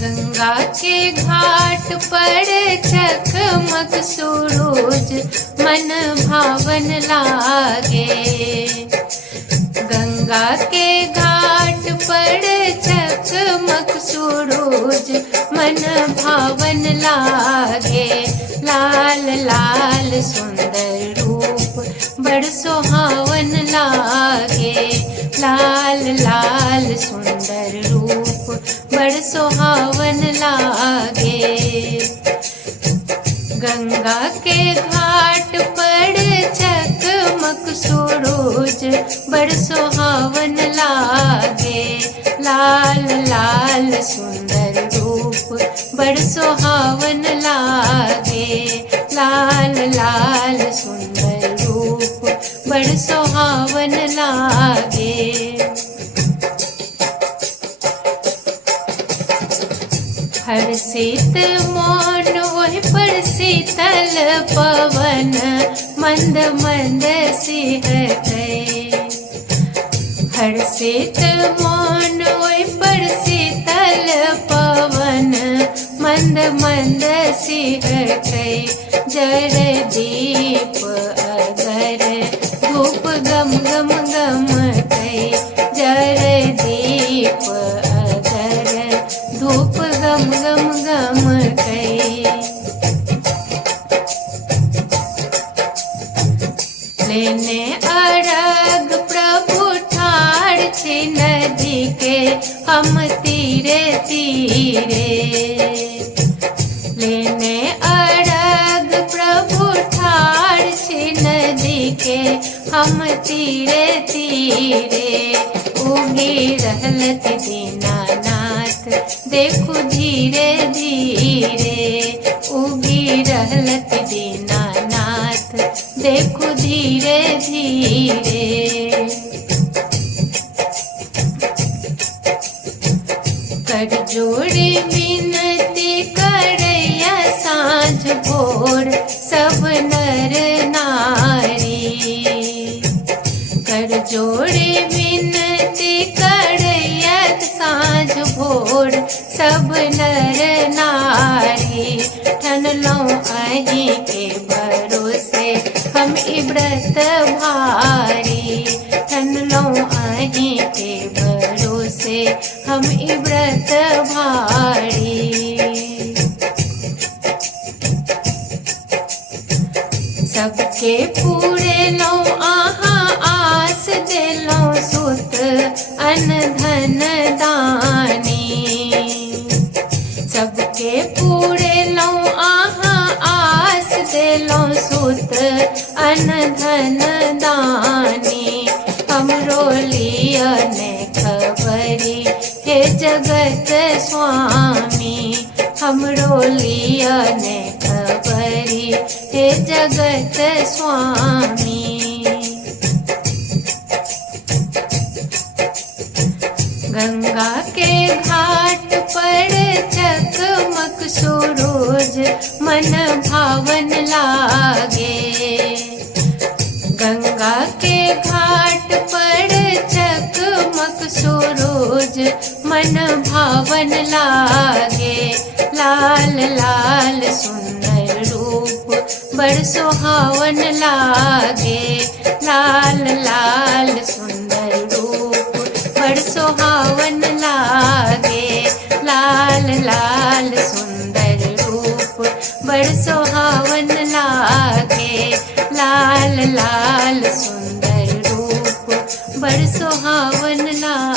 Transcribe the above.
गंगा के घाट पर चकमक सूरज मन भावन लागे। गंगा के घाट पर चकमक सूरज मन भावन लागे। लाल लाल सुंदर रूप बड़ सुहावन लागे। लाल लाल सुंदर रूप बड़ सुहावन लागे। गंगा के घाट पर चकमक सूरज बड़ सुहावन लागे। लाल लाल सुंदर रूप बड़ सुहावन लागे। लाल लाल सुंदर रूप बड़ सुहावन लागे। हर्षित मौन वह पर शीतल पवन मंद मंद सिहकै। हर्षित मौन वह पर शीतल पवन मंद मंद सिहकै। जर दीप अगर धूप गम गम गमकै। जर दीप अगर धूप गम गम गमकै। लेने अरग प्रभु ठाड़ थे नदी के हम तीरे तीरे। लेने अरग प्रभु ठाड़ थे नदी के हम तीरे तीरे। उगी रहलत दीनानाथ देखो धीरे धीरे। उगी रहलत दीनानाथ देखो धीरे धीरे। कर जोड़ी विनती करैया साँझ भोर सब नर नारी। कर जोड़ी विनती करैया साँझ भोर सब नर नारी। ठनलो अहीं के भरोसे हम इब्रत भारी। ठनलो अहीं के भरोसे हम इब्रत भारी। सबके पूरे लो आहा आस दिलो सुत अन धन दानी। सबके पूरे लो आहा आस दिलो सुत अन धन दानी। हमरो लिया ने खबरी हे जगत स्वामी। हमरो लिया ने खबरी हे जगत स्वामी। गंगा के घाट पर चकमक सूरज मन भावन लागे। गंगा के घाट पर चकमक सूरज मन भावन लागे। लाल लाल सुंदर रूप बड़ सुहावन लागे। लाल लाल सुंदर रूप बड़ सुहावन लागे। लाल लाल सुंदर रूप बड़ सुहावन लागे। लाल लाल सुंदर रूप बड़ सुहावन लागे।